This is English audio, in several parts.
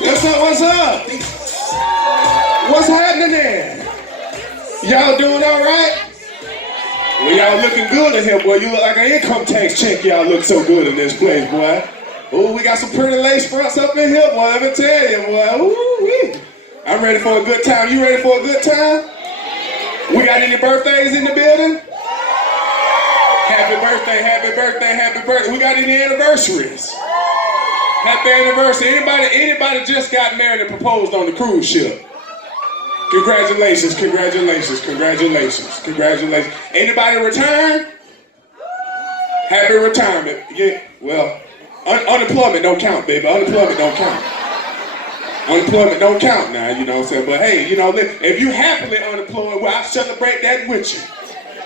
What's up, what's up? What's happening there? Y'all doing all right? Well, y'all looking good in here, boy. You look like an income tax check. Y'all look so good in this place, boy. Oh, we got some pretty lace fronts up in here, boy. Let me tell you, boy. Ooh-wee. I'm ready for a good time. You ready for a good time? We got any birthdays in the building? Happy birthday, happy birthday, happy birthday. We got any anniversaries? Happy anniversary. Anybody just got married and proposed on the cruise ship? Congratulations, congratulations, congratulations, congratulations. Anybody retire? Happy retirement. Yeah, well, unemployment don't count, baby. Unemployment don't count. Unemployment don't count now, you know what I'm saying? But hey, you know, if you happily unemployed, well, I celebrate that with you.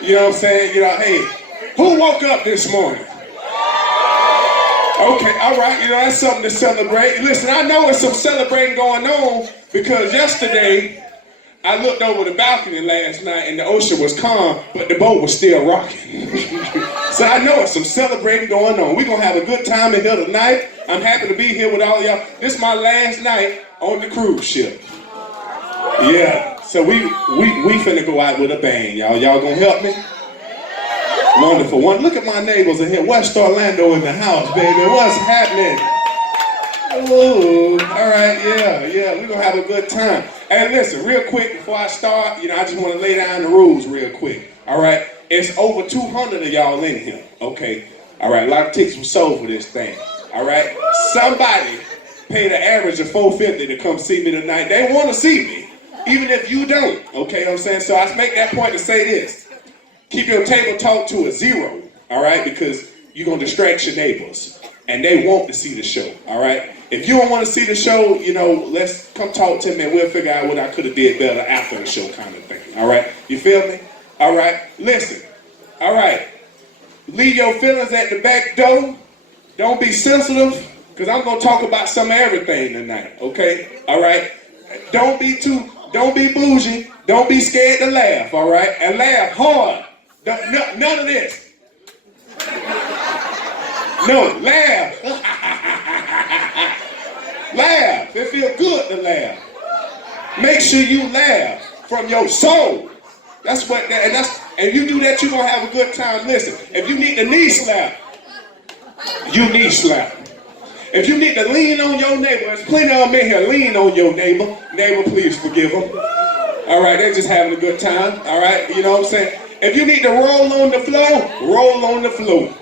You know what I'm saying? You know, hey, who woke up this morning? Okay, all right, you know, that's something to celebrate. Listen, I know there's some celebrating going on because yesterday, I looked over the balcony last night and the ocean was calm, but the boat was still rocking. So I know it's some celebrating going on. We're gonna have a good time in here tonight. I'm happy to be here with all of y'all. This is my last night on the cruise ship. Yeah, so we finna go out with a bang, y'all. Y'all gonna help me? Wonderful one. Look at my neighbors in here. West Orlando in the house, baby. What's happening? Ooh, all right, yeah, we're gonna have a good time. Hey, listen, real quick before I start, you know, I just want to lay down the rules real quick. All right, it's over 200 of y'all in here. Okay, all right, a lot of tickets were sold for this thing. All right, somebody paid an average of $4.50 to come see me tonight. They want to see me, even if you don't. Okay, what I'm saying. So I make that point to say this: keep your table talk to a 0. All right, because you're gonna distract your neighbors, and they want to see the show. All right. If you don't want to see the show, you know, let's come talk to me and we'll figure out what I could have did better after the show kind of thing. All right? You feel me? All right? Listen. All right. Leave your feelings at the back door. Don't be sensitive, because I'm going to talk about some of everything tonight. Okay? All right? Don't be bougie. Don't be scared to laugh. All right? And laugh hard. None of this. No, laugh. Laugh. It feels good to laugh. Make sure you laugh from your soul. That's what and you do that, you're gonna have a good time. Listen, if you need to knee slap, you knee slap. If you need to lean on your neighbor, there's plenty of them in here, lean on your neighbor. Neighbor, please forgive them. All right, they're just having a good time. All right, you know what I'm saying? If you need to roll on the floor, roll on the floor.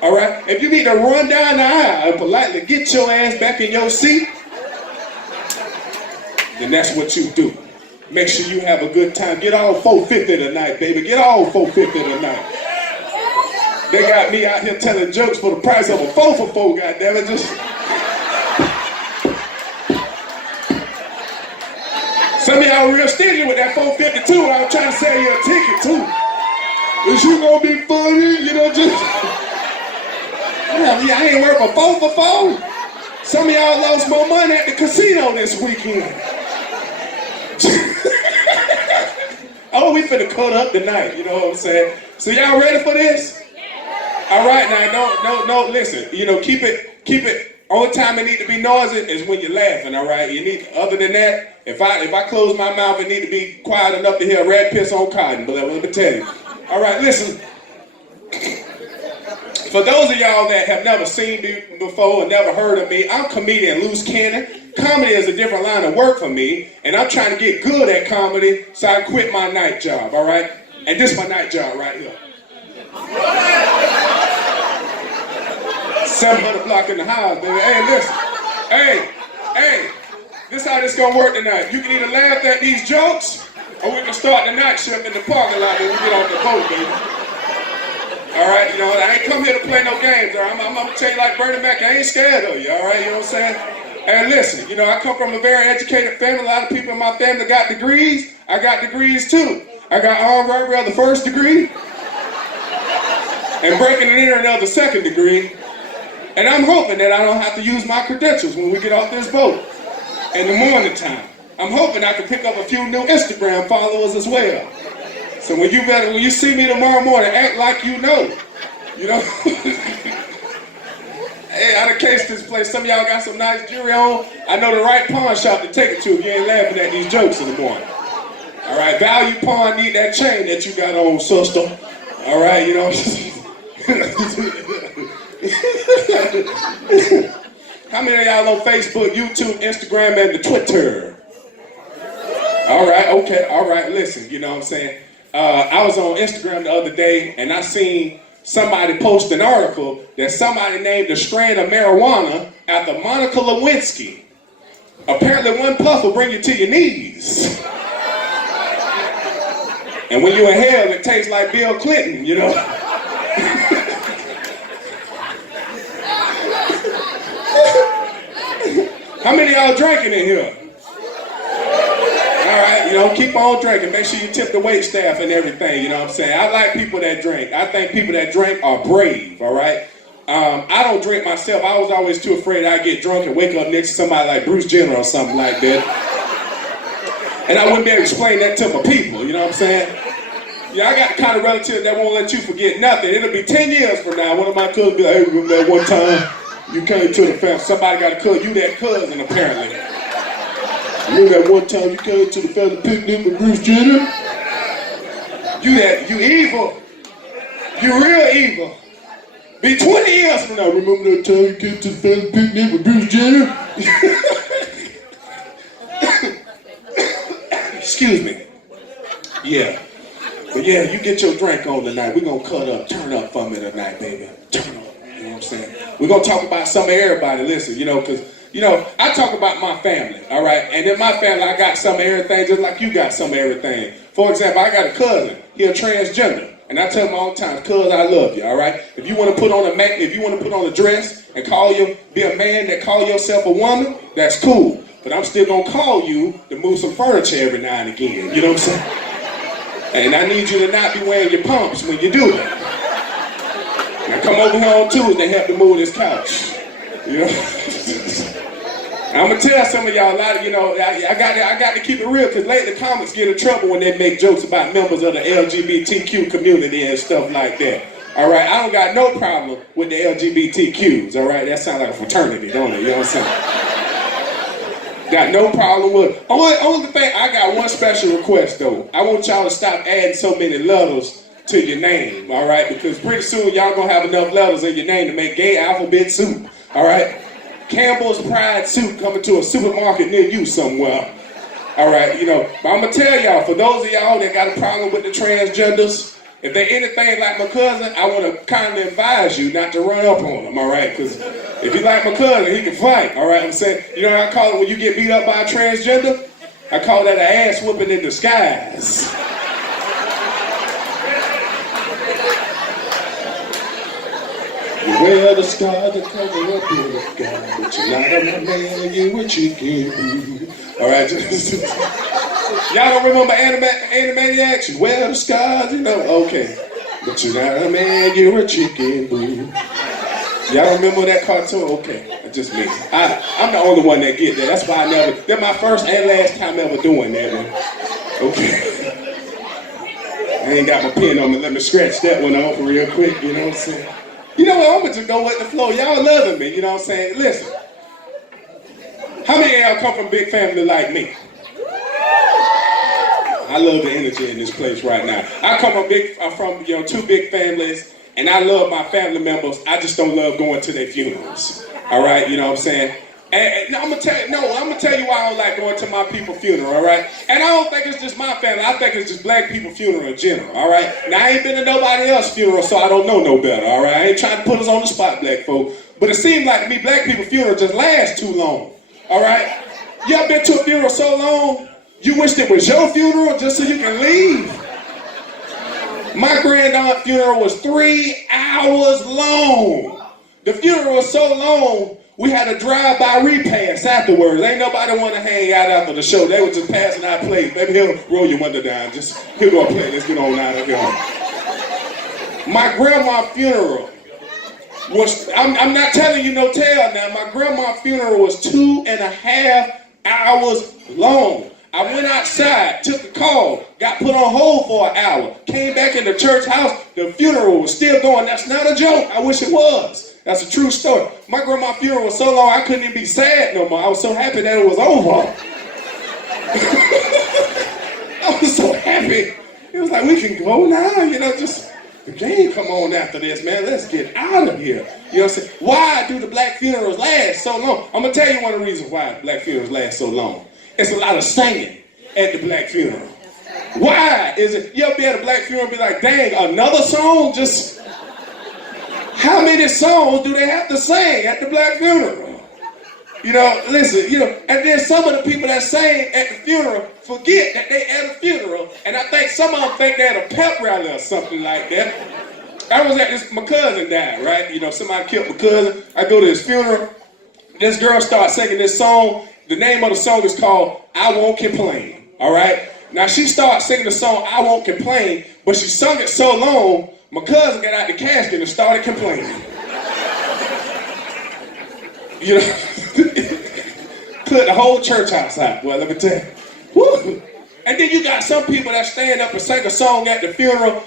All right? If you need to run down the aisle and politely get your ass back in your seat, then that's what you do. Make sure you have a good time. Get all $4.50 tonight, baby. Get all $4.50 tonight. They got me out here telling jokes for the price of a 4 for 4, goddammit. Some of y'all real stingy with that $4.50 too. I was trying to sell you a ticket too. Is you gonna be funny? You know, just... I ain't worth a 4 for 4. Some of y'all lost more money at the casino this weekend. Oh, we finna cut up tonight, you know what I'm saying? So y'all ready for this? All right, now don't listen. You know, keep it. Only time it need to be noisy is when you're laughing. All right, you need. Other than that, if I close my mouth, it need to be quiet enough to hear a rat piss on cotton. But let me tell you. All right, listen. For those of y'all that have never seen me before and never heard of me, I'm comedian Loose Cannon. Comedy is a different line of work for me, and I'm trying to get good at comedy, so I quit my night job, all right? And this is my night job right here. 700 block in the house, baby. Hey, listen. Hey, this how this gonna work tonight. You can either laugh at these jokes, or we can start the night shift in the parking lot when we get off the boat, baby. All right, you know, I ain't come here to play no games. All right? I'm gonna tell you like Bernie Mac, I ain't scared of you, all right? You know what I'm saying? And listen, you know, I come from a very educated family. A lot of people in my family got degrees. I got degrees too. I got honorary of the first degree and breaking and entering of the second degree. And I'm hoping that I don't have to use my credentials when we get off this boat in the morning time. I'm hoping I can pick up a few new Instagram followers as well. So when you see me tomorrow morning, act like you know. You know? Hey, I gotta case this place. Some of y'all got some nice jewelry on. I know the right pawn shop to take it to if you ain't laughing at these jokes in the morning. All right, value pawn need that chain that you got on, sister. All right, you know. How many of y'all on Facebook, YouTube, Instagram, and the Twitter? All right, okay, all right, listen, you know what I'm saying? I was on Instagram the other day, and I seen somebody post an article that somebody named a strain of marijuana after Monica Lewinsky. Apparently one puff will bring you to your knees. And when you inhale, it tastes like Bill Clinton, you know? How many of y'all drinking in here? All right, you know, keep on drinking. Make sure you tip the wait staff and everything, you know what I'm saying? I like people that drink. I think people that drink are brave, all right? I don't drink myself. I was always too afraid I'd get drunk and wake up next to somebody like Bruce Jenner or something like that. And I wouldn't be able to explain that to my people, you know what I'm saying? Yeah, I got the kind of relative that won't let you forget nothing. It'll be 10 years from now. One of my cousins be like, hey, remember that one time you came to the family? Somebody got a cousin. You that cousin, apparently. Remember that one time you came to the family picnic with Bruce Jenner? You evil. You real evil. Be 20 years from now. Remember that time you came to the family picnic with Bruce Jenner? Excuse me. Yeah. But yeah, you get your drink on tonight. We're going to cut up. Turn up for me tonight, baby. Turn up. You know what I'm saying? We're going to talk about some of everybody. Listen, you know, because, you know, I talk about my family, all right? And in my family, I got some of everything just like you got some of everything. For example, I got a cousin. He a transgender. And I tell him all the time, cuz I love you, all right? If you want to put on a dress and be a man that call yourself a woman, that's cool. But I'm still going to call you to move some furniture every now and again. You know what I'm saying? And I need you to not be wearing your pumps when you do that. Now come over here on Tuesday and help me move this couch. You know? I'm gonna tell some of y'all a lot of, you know, I got to keep it real, because lately comics get in trouble when they make jokes about members of the LGBTQ community and stuff like that. All right, I don't got no problem with the LGBTQs. All right, that sounds like a fraternity, don't it? You know what I'm saying? Got no problem with it. Only thing, I got one special request though. I want y'all to stop adding so many letters to your name, all right? Because pretty soon y'all gonna have enough letters in your name to make gay alphabet soup, all right? Campbell's Pride soup coming to a supermarket near you somewhere, all right? You know, but I'm gonna tell y'all, for those of y'all that got a problem with the transgenders, if they anything like my cousin, I want to kindly advise you not to run up on them, all right? Because if you like my cousin, he can fight, all right? I'm saying, you know what I call it when you get beat up by a transgender? I call that an ass whooping in disguise. You wear the scars that cover up your sky, but you're not a man, you a chicken. All right, y'all don't remember Animaniacs? You wear the scars, you know, okay. But you're not a man, you're a chicken, boo. Y'all remember that cartoon? Okay, just me. I'm the only one that get that. That's why they're my first and last time ever doing that one. Okay. I ain't got my pen on me. Let me scratch that one off real quick, you know what I'm saying? You know what, I'm gonna just go with the flow. Y'all loving me, you know what I'm saying? Listen, how many of y'all come from a big family like me? I love the energy in this place right now. I come from two big families, and I love my family members. I just don't love going to their funerals. All right, you know what I'm saying? And I'm gonna tell you why I don't like going to my people's funeral, all right? And I don't think it's just my family. I think it's just black people funeral in general, all right? Now, I ain't been to nobody else's funeral, so I don't know no better, all right? I ain't trying to put us on the spot, black folk. But it seems like to me, black people funeral just lasts too long, all right? You ever been to a funeral so long, you wished it was your funeral just so you can leave? My granddaughter's funeral was 3 hours long. The funeral was so long, we had a drive-by repast afterwards. Ain't nobody want to hang out after the show. They were just passing out plates. Baby, here, roll your window down. Just, here go a plate. Let's get on out of here. My grandma's funeral was, I'm not telling you no tale now. My grandma's funeral was 2.5 hours long. I went outside, took a call, got put on hold for an hour, came back in the church house. The funeral was still going. That's not a joke. I wish it was. That's a true story. My grandma's funeral was so long I couldn't even be sad no more. I was so happy that it was over. I was so happy. It was like, we can go now, just the game come on after this, man. Let's get out of here. You know what I'm saying? Why do the black funerals last so long? I'm going to tell you one of the reasons why black funerals last so long. It's a lot of singing at the black funeral. Why is it? You ever be at a black funeral and be like, dang, another song? Just, how many songs do they have to sing at the black funeral? Listen, and then some of the people that sang at the funeral forget that they at a funeral, and I think some of them think they're at a pep rally or something like that. I was at this, my cousin died, right? Somebody killed my cousin. I go to his funeral. This girl starts singing this song. The name of the song is called I Won't Complain, all right? Now, she started singing the song I Won't Complain, but she sung it so long, my cousin got out the casket and started complaining. Cleared the whole church house out, well, let me tell you. Woo. And then you got some people that stand up and sing a song at the funeral.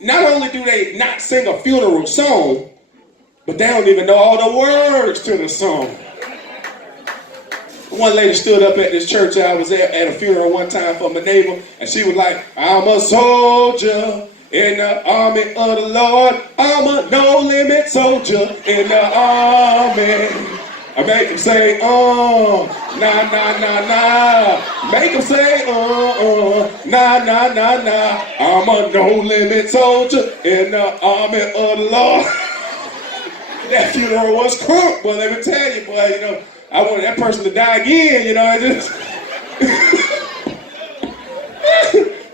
Not only do they not sing a funeral song, but they don't even know all the words to the song. One lady stood up at this church I was at a funeral one time for my neighbor, and she was like, I'm a soldier in the army of the Lord. I'm a no-limit soldier in the army. I make them say, nah, nah, nah, nah. Make them say, nah, nah, nah, nah. I'm a no-limit soldier in the army of the Lord. That funeral was crunk, boy, let me tell you, boy, I wanted that person to die again,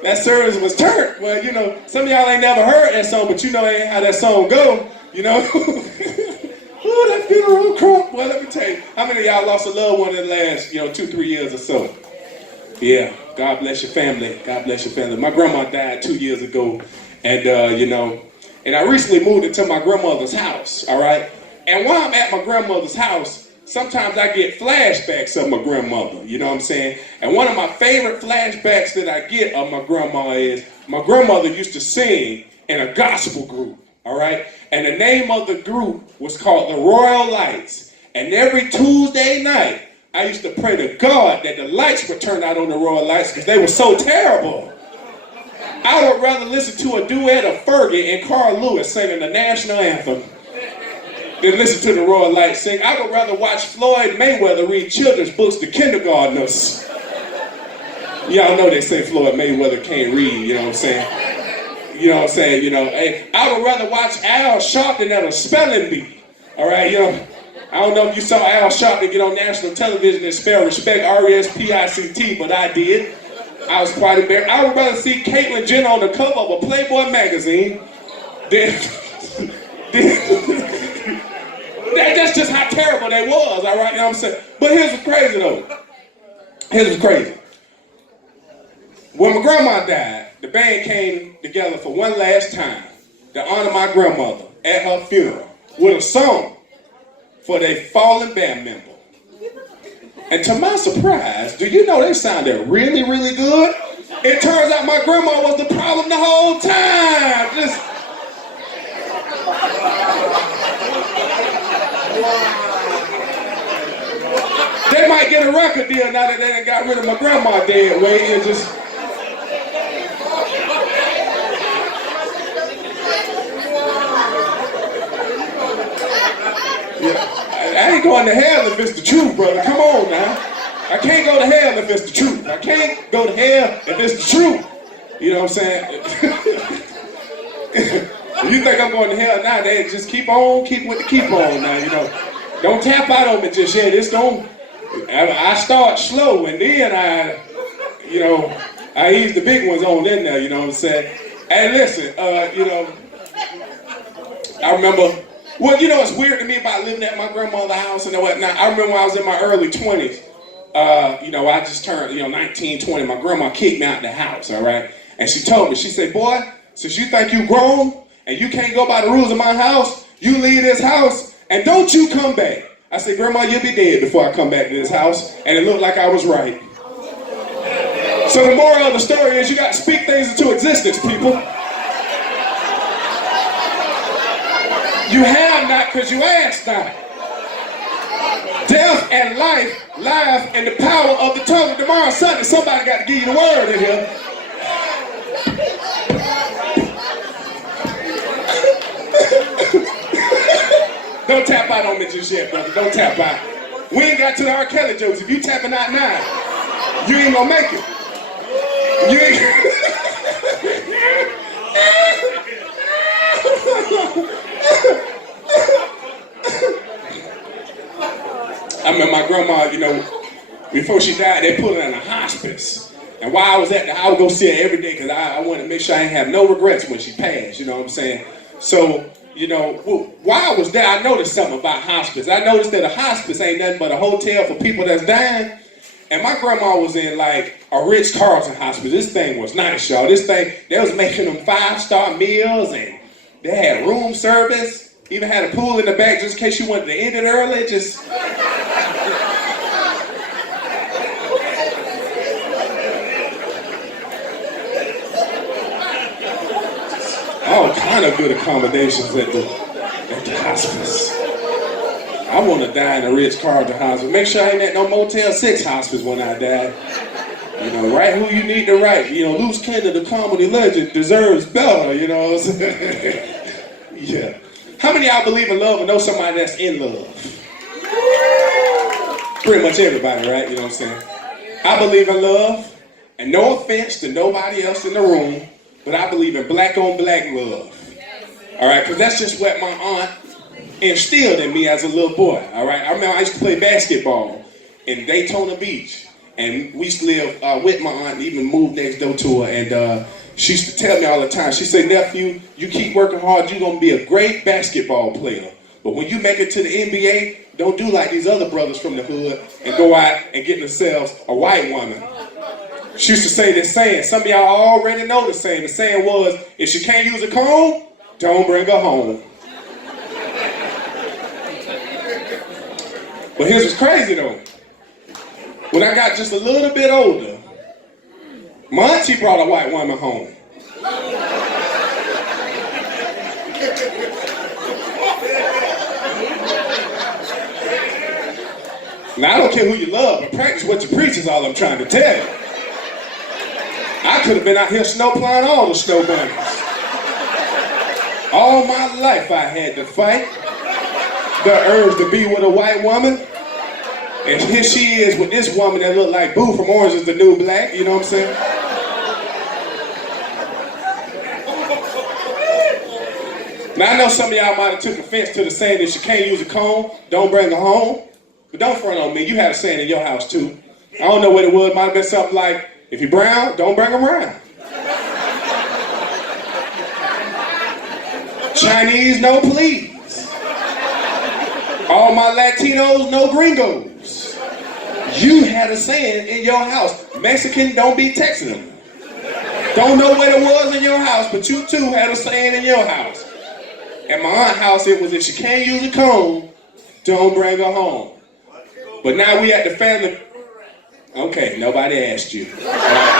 That service was turned. Well, some of y'all ain't never heard that song, but ain't how that song go, Ooh, that funeral crunk. Well, let me tell you, how many of y'all lost a loved one in the last, 2-3 years or so? Yeah, God bless your family. God bless your family. My grandma died 2 years ago, and, and I recently moved into my grandmother's house, all right? And while I'm at my grandmother's house, sometimes I get flashbacks of my grandmother, you know what I'm saying? And one of my favorite flashbacks that I get of my grandma is my grandmother used to sing in a gospel group, all right? And the name of the group was called the Royal Lights. And every Tuesday night, I used to pray to God that the lights would turn out on the Royal Lights because they were so terrible. I would rather listen to a duet of Fergie and Carl Lewis singing the national anthem than listen to the Royal Lights sing. I would rather watch Floyd Mayweather read children's books to kindergartners. Y'all know they say Floyd Mayweather can't read, you know what I'm saying? Hey, I would rather watch Al Sharpton at a spelling bee, all right? I don't know if you saw Al Sharpton get on national television and spell respect, R-E-S-P-I-C-T, but I did. I was quite embarrassed. I would rather see Caitlyn Jenner on the cover of a Playboy magazine than that's just how terrible they was, all right? You know what I'm saying? But here's what's crazy, though. Here's what's crazy. When my grandma died, the band came together for one last time to honor my grandmother at her funeral with a song for their fallen band member. And to my surprise, do you know they sounded really, really good? It turns out my grandma was the problem the whole time. They might get a record deal now that they done got rid of my grandma dead weight and just... I ain't going to hell if it's the truth, brother. Come on now. I can't go to hell if it's the truth. I can't go to hell if it's the truth. You know what I'm saying? You think I'm going to hell now, they just keep on now, Don't tap out on me just yet. I start slow and then I ease the big ones on in there, you know what I'm saying? And listen, I remember, it's weird to me about living at my grandmother's house and whatnot. I remember when I was in my early 20s, I just turned, 19, 20. My grandma kicked me out the house, all right? And she told me, she said, boy, since you think you grown and you can't go by the rules of my house, you leave this house and don't you come back. I said, Grandma, you'll be dead before I come back to this house. And it looked like I was right. So the moral of the story is you got to speak things into existence, people. You You have not because you ask not. Death and life lies in the power of the tongue. Tomorrow Sunday, somebody got to give you the word in here. Don't tap out on me just yet, brother. Don't tap out. We ain't got to the R. Kelly jokes. If you tapping out now, you ain't gonna make it. You ain't. I remember my grandma, you know, before she died, they put her in a hospice. And while I was at I would go see her every day because I wanted to make sure I didn't have no regrets when she passed, you know what I'm saying? So, you know, while I was there, I noticed something about hospice. I noticed that a hospice ain't nothing but a hotel for people that's dying. And my grandma was in like a Ritz-Carlton hospice. This thing was nice, y'all. This thing, they was making them 5-star meals and they had room service. Even had a pool in the back just in case you wanted to end it early. Just... all kind of good accommodations at the hospice. I want to die in a Ritz-Carlton hospice. Make sure I ain't at no Motel 6 hospice when I die. You know, write who you need to write. You know, Loose Cannon, the comedy legend, deserves better, you know what I'm saying? Yeah. How many of y'all believe in love and know somebody that's in love? Pretty much everybody, right? You know what I'm saying? I believe in love, and no offense to nobody else in the room, but I believe in black on black love. All right, because that's just what my aunt instilled in me as a little boy. All right, I remember I used to play basketball in Daytona Beach, and we used to live with my aunt, and even moved next door to her, and she used to tell me all the time, she said, nephew, you keep working hard, you're gonna be a great basketball player. But when you make it to the NBA, don't do like these other brothers from the hood and go out and get themselves a white woman. She used to say this saying, some of y'all already know the saying. The saying was, if she can't use a comb, don't bring her home. But here's what's crazy though. When I got just a little bit older, my auntie brought a white woman home. Now, I don't care who you love, but practice what you preach is all I'm trying to tell you. I could have been out here snow plowing all the snow bunnies. All my life I had to fight the urge to be with a white woman. And here she is with this woman that looked like Boo from Orange is the New Black, you know what I'm saying? Now I know some of y'all might have took offense to the saying that you can't use a comb, don't bring her home. But don't front on me, you had a saying in your house too. I don't know what it was, might have been something like, if you're brown, don't bring them around. Chinese, no please. All my Latinos, no gringos. You had a saying in your house, Mexican, don't be texting them. Don't know what it was in your house, but you too had a saying in your house. At my aunt's house, it was if she can't use a comb, don't bring her home. But now we at the family. Okay, nobody asked you. All right.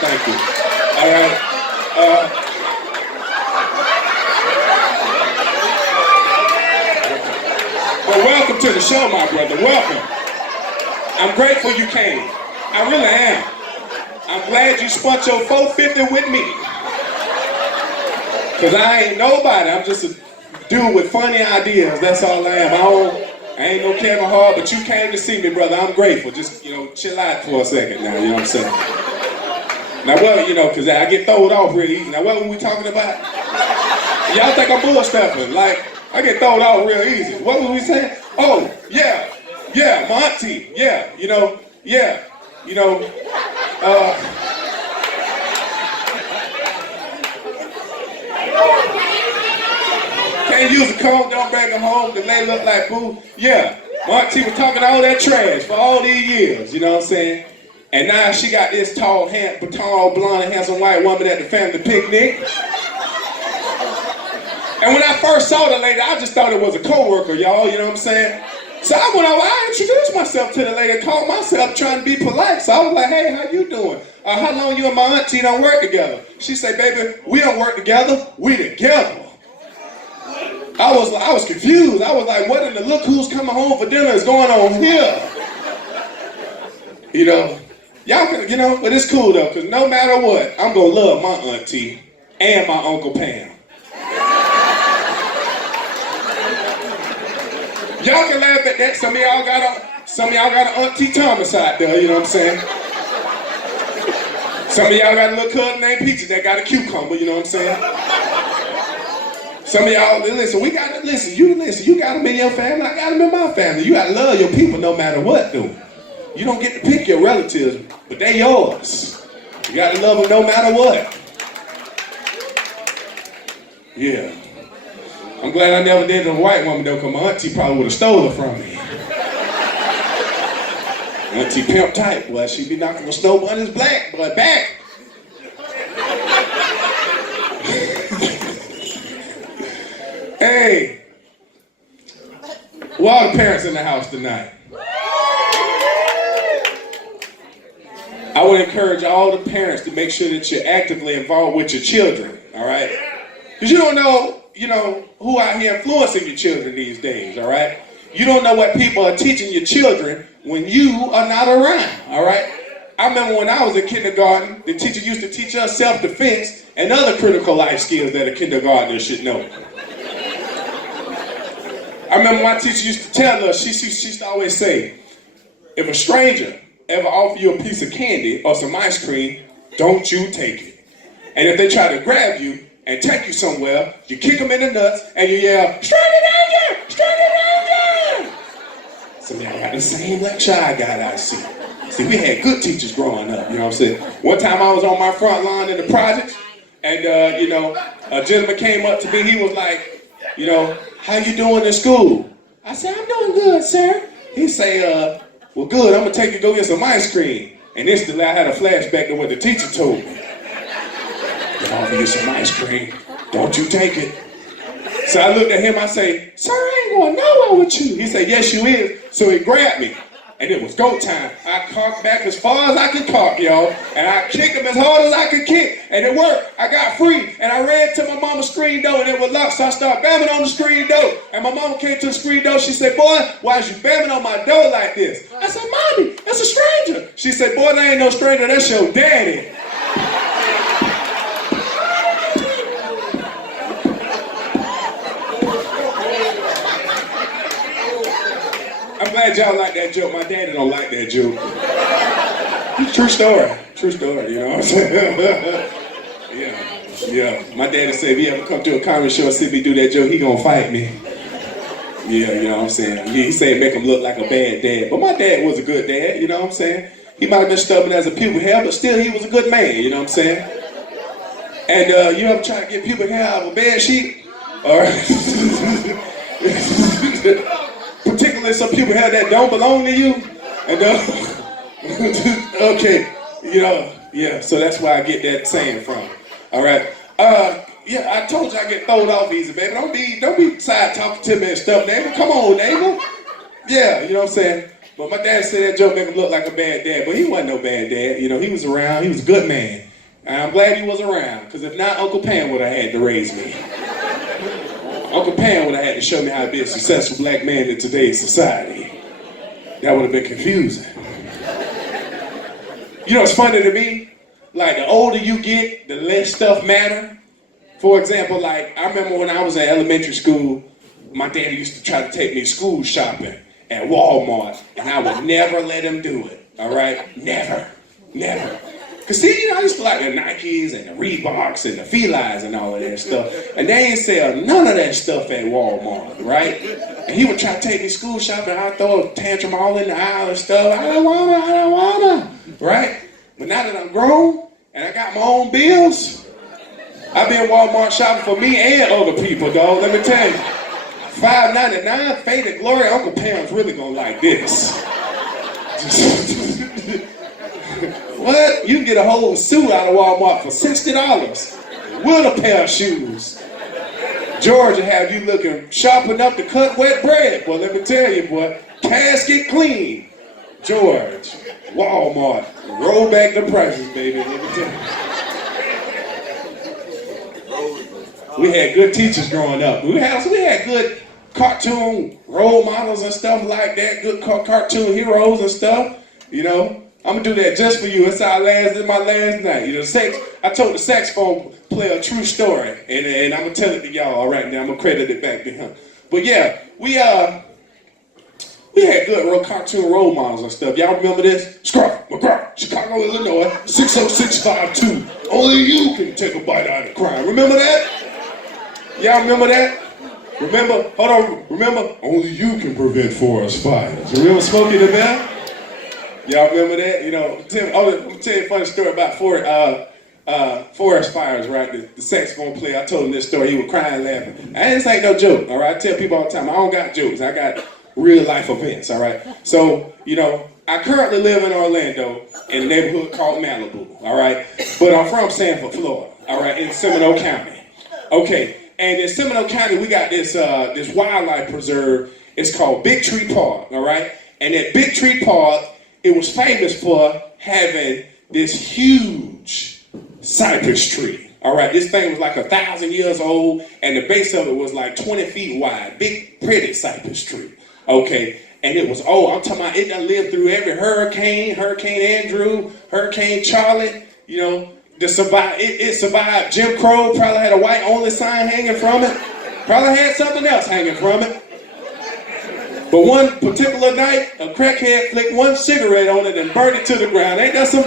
Thank you. All right. Well, welcome to the show, my brother. Welcome. I'm grateful you came. I really am. I'm glad you spent your $4.50 with me. Because I ain't nobody. I'm just a dude with funny ideas. That's all I am. I ain't no Kevin Hart, but you came to see me, brother. I'm grateful. Just, you know, chill out for a second now, you know what I'm saying? Now, what, you know, because I get thrown off really easy. Now, what were we talking about? Y'all think I'm bullstuffing. Like, I get thrown off real easy. What were we saying? Oh, yeah, my auntie, you know, can't use a comb, don't bring her home, the lady look like Boo. Yeah, my auntie was talking all that trash for all these years, you know what I'm saying? And now she got this tall, blonde, handsome white woman at the family picnic. And when I first saw the lady, I just thought it was a co-worker, y'all, you know what I'm saying? So I went over, I introduced myself to the lady, called myself trying to be polite. So I was like, hey, how you doing? How long you and my auntie don't work together? She said, baby, we don't work together, we together. I was confused. I was like, what in the look who's coming home for dinner is going on here? You know, y'all can, you know, but it's cool though, because no matter what, I'm going to love my auntie and my Uncle Pam. Y'all can laugh at that. Some of y'all got an Auntie Thomas out there, you know what I'm saying? Some of y'all got a little cousin named Peaches that got a cucumber, you know what I'm saying? Some of y'all, listen, you got them in your family, I got them in my family. You gotta love your people no matter what, though. You don't get to pick your relatives, but they yours. You gotta love them no matter what. Yeah. I'm glad I never dated a white woman though, because my auntie probably would have stole her from me. Auntie pimp type, well, she'd be knocking the snow bunny's back. Hey, well, all the parents in the house tonight. I would encourage all the parents to make sure that you're actively involved with your children, all right? Because you don't know, who out here influencing your children these days, all right? You don't know what people are teaching your children when you are not around, all right? I remember when I was in kindergarten, the teacher used to teach us self-defense and other critical life skills that a kindergartner should know. I remember my teacher used to tell us, she used to always say, if a stranger ever offer you a piece of candy or some ice cream, don't you take it. And if they try to grab you and take you somewhere, you kick them in the nuts and you yell, stranger danger, stranger danger. Some of y'all got the same lecture I got, I see. See, we had good teachers growing up, you know what I'm saying? One time I was on my front line in the projects and, a gentleman came up to me, he was like, how you doing in school? I said, I'm doing good, sir. He say, well, good, I'm gonna take you to go get some ice cream. And instantly I had a flashback to what the teacher told me. They offer you some ice cream, don't you take it. So I looked at him, I say, sir, I ain't going nowhere with you. He said, yes, you is. So he grabbed me, and it was go time. I cocked back as far as I could cock, y'all, and I kicked him as hard as I could kick, and it worked. I got free, and I ran to my mama's screen door, and it was locked, so I started bamming on the screen door. And my mama came to the screen door, she said, boy, why is you bamming on my door like this? I said, Mommy, that's a stranger. She said, boy, that ain't no stranger, that's your daddy. I'm glad y'all like that joke. My daddy don't like that joke. True story, you know what I'm saying? Yeah. My daddy said if he ever come to a comedy show and see me do that joke, he gonna fight me. Yeah, you know what I'm saying? He said make him look like a bad dad. But my dad was a good dad, you know what I'm saying? He might have been stubborn as a pubic hair, but still he was a good man, you know what I'm saying? And you ever try to get pubic hair out of a bed sheet? All right. Particularly some people have that don't belong to you. And okay, yeah, so that's where I get that saying from. All right. I told you I get thrown off easy, baby. Don't be side talking to me and stuff, neighbor. Come on, neighbor. Yeah, you know what I'm saying? But my dad said that joke make him look like a bad dad, but he wasn't no bad dad. He was around, he was a good man. And I'm glad he was around, because if not, Uncle Pam would have had to raise me. Uncle Pam would have had to show me how to be a successful black man in today's society. That would have been confusing. It's funny to me, like the older you get, the less stuff matter. For example, like I remember when I was in elementary school, my daddy used to try to take me school shopping at Walmart, and I would never let him do it, all right? Never. Because see, I used to like the Nikes and the Reeboks and the Felines and all of that stuff. And they ain't sell none of that stuff at Walmart, right? And he would try to take me school shopping, and I'd throw a tantrum all in the aisle and stuff. I don't wanna, right? But now that I'm grown and I got my own bills, I've been Walmart shopping for me and other people, dog. Let me tell you. $5.99, Faded Glory, Uncle Pam's really gonna like this. What? You can get a whole suit out of Walmart for $60 with a pair of shoes. George will have you looking sharp enough to cut wet bread. Well, let me tell you, boy, casket clean. George, Walmart, roll back the prices, baby. Let me tell you. We had good teachers growing up. We had good cartoon role models and stuff like that. Good cartoon heroes and stuff. You know, I'm gonna do that just for you. It's my last night. You know, I told the saxophone player a true story, and I'm gonna tell it to y'all. All right, now I'm gonna credit it back to him. But yeah, we had good cartoon role models and stuff. Y'all remember this? Scrap, McGraw, Chicago, Illinois, 60652. Only you can take a bite out of crime. Remember that? Y'all remember that? Remember? Only you can prevent forest fires. You remember Smokey the Bear? Y'all remember that? You know, I'm gonna tell you a funny story about forest fires, right? The saxophone player, I told him this story, he was crying, laughing. This ain't no joke, all right? I tell people all the time, I don't got jokes, I got real life events, all right? So, you know, I currently live in Orlando in a neighborhood called Malibu, all right? But I'm from Sanford, Florida, all right, in Seminole County. Okay, and in Seminole County, we got this wildlife preserve. It's called Big Tree Park, all right? And at Big Tree Park, it was famous for having this huge cypress tree. All right, this thing was like 1,000 years old, and the base of it was like 20 feet wide. Big, pretty cypress tree. Okay, and it was old. I'm talking about it done lived through every hurricane, Hurricane Andrew, Hurricane Charlie. You know, it survived Jim Crow. Probably had a white only sign hanging from it. Probably had something else hanging from it. But one particular night, a crackhead flicked one cigarette on it and burned it to the ground. Ain't that some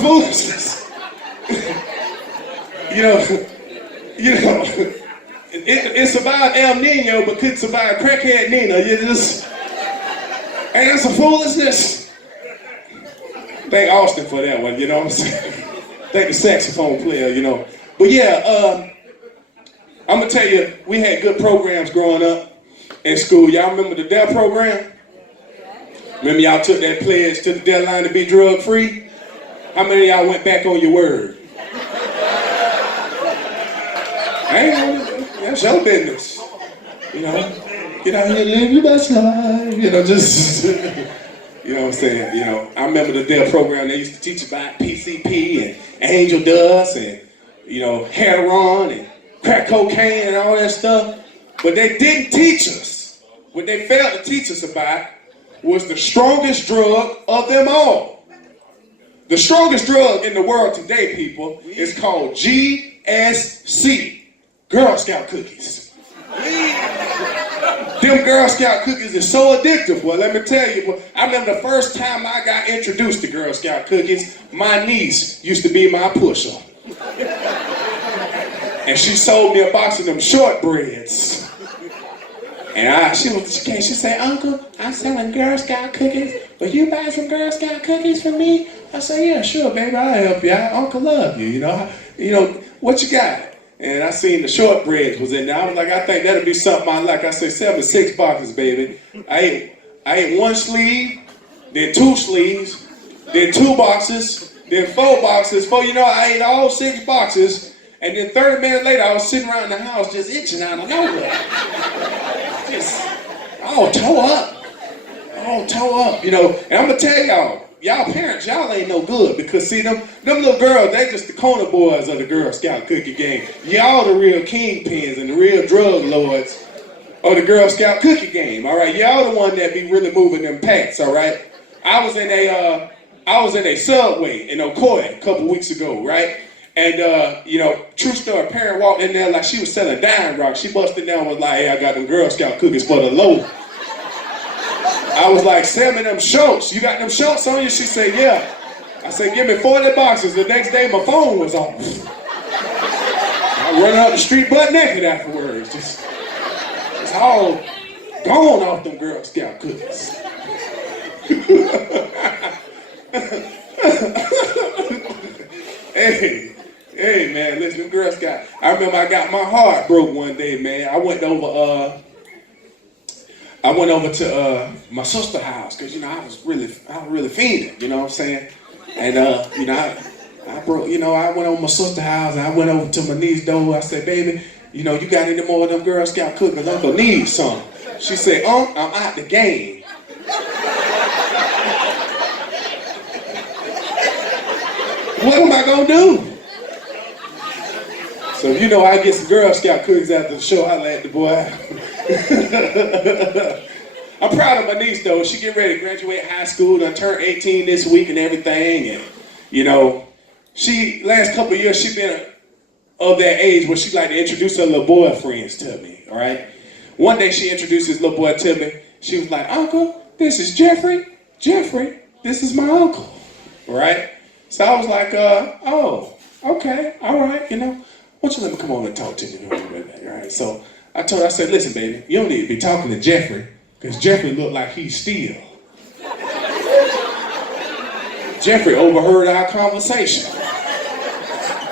foolishness? you know, it survived El Nino, but couldn't survive crackhead Nina. Ain't that some foolishness? Thank Austin for that one, you know what I'm saying? Thank the saxophone player, you know. But yeah, I'm gonna tell you, we had good programs growing up in school. Y'all remember the DARE program? Remember y'all took that pledge to the deadline to be drug free? How many of y'all went back on your word? That's your business. You know, get out here and live your best life. You know, just, you know what I'm saying? You know, I remember the DARE program, they used to teach about PCP and angel dust and, you know, heroin and crack cocaine and all that stuff. But they didn't teach us. What they failed to teach us about was the strongest drug of them all. The strongest drug in the world today, people, is called GSC, Girl Scout cookies. Them Girl Scout cookies are so addictive. Well, let me tell you, I remember the first time I got introduced to Girl Scout cookies, my niece used to be my pusher. And she sold me a box of them shortbreads. And she said, Uncle, I'm selling Girl Scout cookies. Will you buy some Girl Scout cookies for me? I said, yeah, sure, baby, I'll help you. Uncle love you, you know, what you got? And I seen the shortbreads was in there. I was like, I think that'll be something I like. I said, 6 boxes, baby. I ate 1 sleeve, then 2 sleeves, then 2 boxes, then 4 boxes. Before you know, I ate all 6 boxes. And then 30 minutes later, I was sitting around the house just itching out of nowhere. Just all tore up, you know. And I'm gonna tell y'all parents, y'all ain't no good because see them little girls, they just the corner boys of the Girl Scout cookie game. Y'all the real kingpins and the real drug lords of the Girl Scout cookie game. All right, y'all the one that be really moving them packs. All right, I was in a Subway in Ocoee a couple weeks ago, right? And, you know, true story, a parent walked in there like she was selling dime rock. She busted down and was like, hey, I got them Girl Scout cookies for the low. I was like, send me them shorts. You got them shorts on you? She said, yeah. I said, give me 40 boxes. The next day, my phone was off. I run out the street butt naked afterwards. Just all gone off them Girl Scout cookies. Hey man, listen, Girl Scout. I remember I got my heart broke one day, man. I went over to my sister's house because you know I was really fiending, you know what I'm saying? And you know I went over to my sister's house and I went over to my niece's door. I said, baby, you know you got any more of them Girl Scout cookies? Uncle needs some. She said, I'm out the game. What am I gonna do? So if you know I get some Girl Scout cookies after the show, I let the boy out. I'm proud of my niece though. She getting ready to graduate high school. Done turned 18 this week and everything. And you know, she last couple of years she been of that age where she like to introduce her little boyfriends to me. All right. One day she introduced this little boy to me. She was like, "Uncle, this is Jeffrey. Jeffrey, this is my uncle." All right. So I was like, "Oh, okay, all right. You know, why don't you let me come over and talk to you?" All right. So I told her, I said, "Listen, baby, you don't need to be talking to Jeffrey because Jeffrey looked like he's still." Jeffrey overheard our conversation.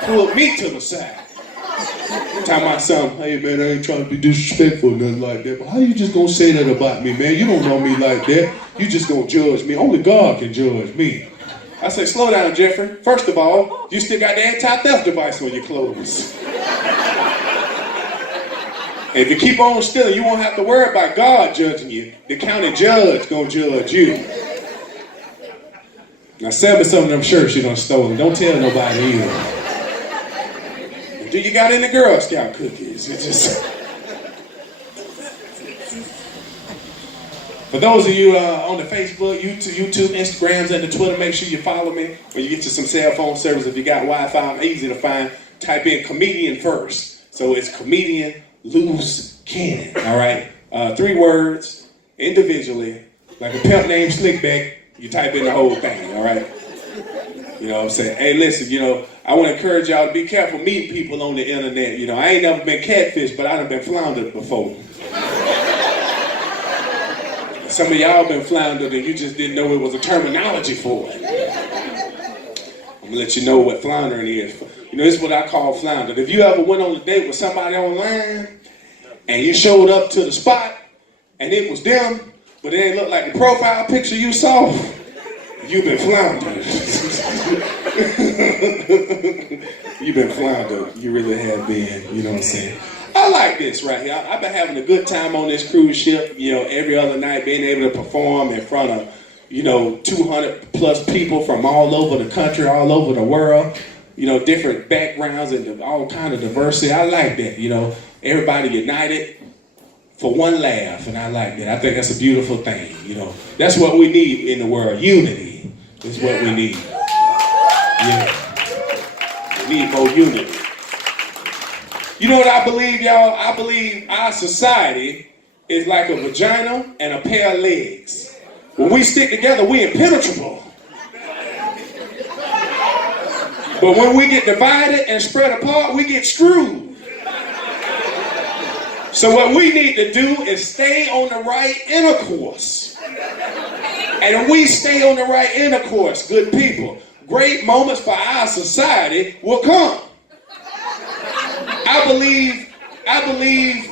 Pulled me to the side. Tell my son, "Hey man, I ain't trying to be disrespectful or nothing like that, but how you just gonna say that about me, man? You don't know me like that. You just gonna judge me. Only God can judge me." I said, "Slow down, Jeffrey. First of all, you still got the anti-theft device on your clothes. If you keep on stealing, you won't have to worry about God judging you. The county judge gonna judge you." Now sell me some of them shirts you done stolen. Don't tell nobody either. Do you got any Girl Scout cookies? It's just... For those of you on the Facebook, YouTube, Instagrams, and the Twitter, make sure you follow me. When you get to some cell phone service, if you got Wi-Fi, I'm easy to find. Type in comedian first. So it's comedian loose cannon. All right, 3 words individually, like a pimp named Slickback. You type in the whole thing. All right. You know what I'm saying? Hey, listen, you know, I want to encourage y'all to be careful meeting people on the internet. You know, I ain't never been catfished, but I done been floundered before. Some of y'all been floundered and you just didn't know it was a terminology for it. I'm gonna let you know what floundering is. You know, this is what I call floundered. If you ever went on a date with somebody online and you showed up to the spot and it was them, but it didn't look like the profile picture you saw, you've been floundered. You've been floundered. You really have been, you know what I'm saying? I like this right here. I've been having a good time on this cruise ship, you know, every other night, being able to perform in front of, you know, 200 plus people from all over the country, all over the world, you know, different backgrounds and all kind of diversity. I like that, you know, everybody united for one laugh, and I like that. I think that's a beautiful thing, you know. That's what we need in the world. Unity is what we need. Yeah. We need more unity. You know what I believe, y'all? I believe our society is like a vagina and a pair of legs. When we stick together, we're impenetrable. But when we get divided and spread apart, we get screwed. So what we need to do is stay on the right intercourse. And when we stay on the right intercourse, good people, great moments for our society will come. I believe